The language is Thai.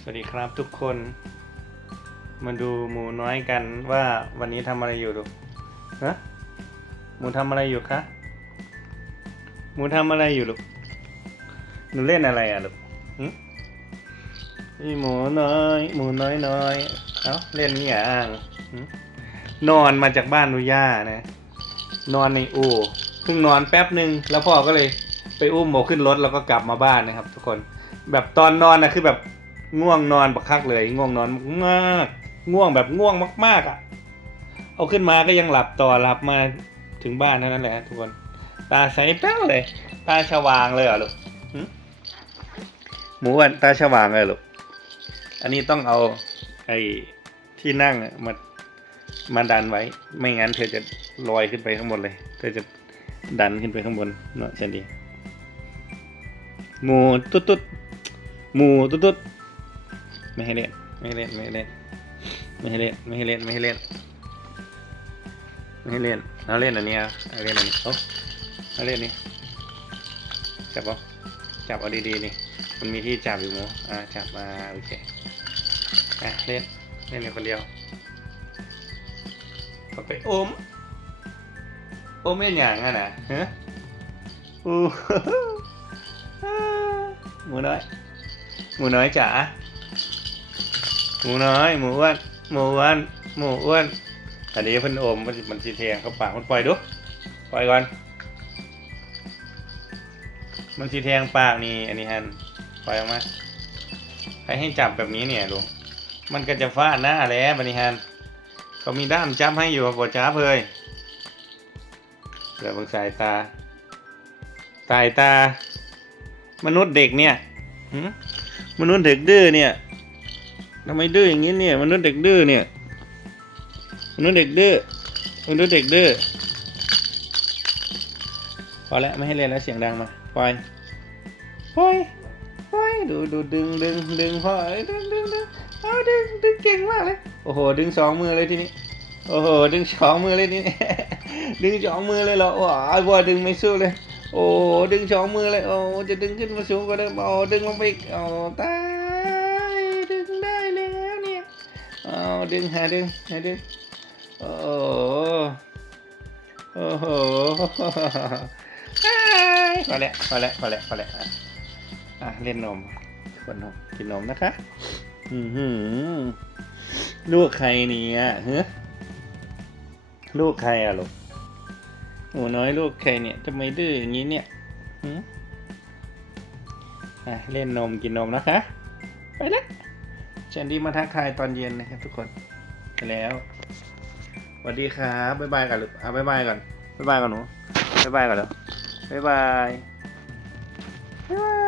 สวัสดีครับทุกคน มาดูหมูน้อยกันว่าวันนี้ทำอะไรอยู่ลูกฮะหมูทำอะไรอยู่คะหมูทำอะไรอยู่ลูกหนูเล่นอะไรอะลูกหึนี่หมูน้อย หมูน้อยน้อยเอ้าเล่นนี่อ่างนอนมาจากบ้านนุย่านะ นอนในอู่เพิ่งนอนแป๊บหนึ่งแล้วพ่อก็เลยไปอุ้มหมูขึ้นรถแล้วก็กลับมาบ้านนะครับ ทุกคน แบบตอนนอนนะคือแบบ ง่วงนอนบักคักเลย ง่วงนอนมากง่วงแบบง่วงมาก ๆอะ เอาขึ้นมาก็ยังหลับต่อหลับมาถึงบ้านเท่านั้นแหละทุกคน ตาใสแป้วเลย ตาฉว่างเลยเหรอลูกหมูอันตาฉว่างเลยหรอลูกอันนี้ต้องเอาไอ้ที่นั่งมามาดันไว้ ไม่งั้นเธอจะลอยขึ้นไปข้างบนเลย เธอจะดันขึ้นไปข้างบนเนาะเช่นดีหมูตุ๊ดตุ๊ดหมูตุ๊ดตุ๊ด ไม่ให้เล่นไม่ให้เล่นไม่ให้เล่นไม่ให้เล่นไม่ให้เล่นไม่ให้เล่นไม่ให้เล่นเอาเล่นอันนี้เอาเอาเล่นอันนี้เอาเอาเล่นนี่จับเอาจับเอาดีๆนี่มันมีที่จับอยู่หมูอ่าจับมาโอเคอะเล่นเล่นคนเดียวเอาไปอมอมเป็นอย่างอะนะฮะอู้หมูน้อยหมูน้อยจ๋า หมูน้อย หมูอ้วนหมูอ้วนหมูอ้วนอันนี้เพิ่นอมมันมันสีแทงเข้าปากมันปล่อยดูปล่อยก่อน มันสีแทงปากนี่อันนี้ฮันปล่อยออกมาใครให้จับแบบนี้เนี่ยลุงมันก็จะฟาดหน้าแล้วบันนี้ฮันเขามีด้ามจับให้อยู่บอจ้าเพยเดี๋ยวเบิ่งสายตา สายตา มนุษย์เด็กเนี่ยมนุษย์เด็กดื้อเนี่ย ทำไมดื้ออย่างนี้เนี่ยมนุษย์เด็กดื้อเนี่ยมนุษย์เด็กดื้อมนุษย์เด็กดื้อพอแล้วไม่ให้เล่นแล้วเสียงดังมาปล่อยปล่อยปล่อยดูดูดึงดึงดึงพ่อยดึงดึงดึงเอาดึงดึงเก่งมากเลยโอ้โหดึงสองมือเลยทีนี้โอ้โหดึงสองมือเลยทีนี้ดึงสองมือเลยเหรอว้าวดึงไม่สู้เลยโอ้ดึงสองมือเลยโอ้จะดึงขึ้นมาสูงกว่าเดิมโอ้ดึงลงไปอีกโอ้ตาย โอ้ดึงหาดึงหาดึงโอ้โอ้โหอ้ายพอแล้วพอแล้วพอแล้วพอแล้วอะอะเล่นนมคนนมกินนมนะคะอือหือลูกใครเนี่ยเฮ้ลูกใครอะลูกหนูน้อยลูกใครเนี่ยทำไมดื้ออย่างนี้เนี่ยหือะเล่นนมกินนมนะคะ ไปแล้ว ชนดี้มาทักทายตอนเย็นนะครับทุกคนไปแล้วสวัสดีครับบ๊ายบายกันหรือะบ๊ายบายก่อนบ๊ายบายก่อนหนูบ๊ายบายก่อนแล้วบ๊ายบาย